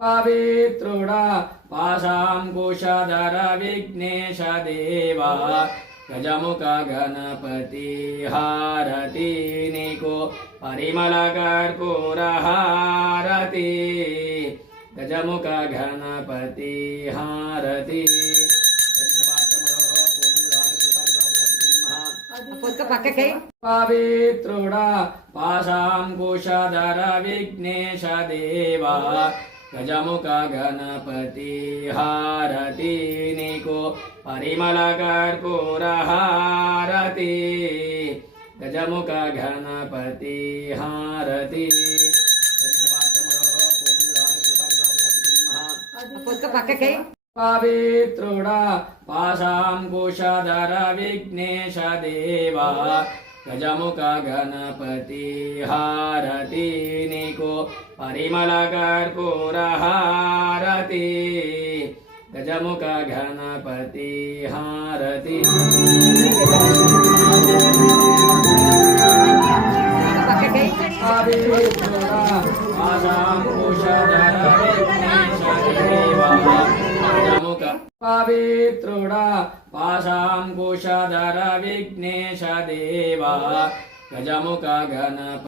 పవిత్రుడా పాశాంకుశధర విఘ్నేశ దేవా గజముఖ గణపతి హారతి నీకు పరిమళ కర్పూర హారతి గజముఖ గణపతి హారతి పవిత్రుడా పాశాంకుశధర విఘ్నేశ దేవా గజముఖ గణపతి హారతి నీకు పరిమళ కర్పూర హారతి గజముఖ గణపతి హారతి పవిత్రుడా పాశాంకుశధర విఘ్నేశ దేవా గజముఖ గణపతి హారతి నీకు పరిమళ కర్పూర హారతి గజముఖ గణపతి హారతి పవిత్రుడా పాశాంకుశధర విఘ్నేశ దేవా పవిత్రుడా పాశాంకుశధర విఘ్నేశ దేవా గజముఖ గణపతి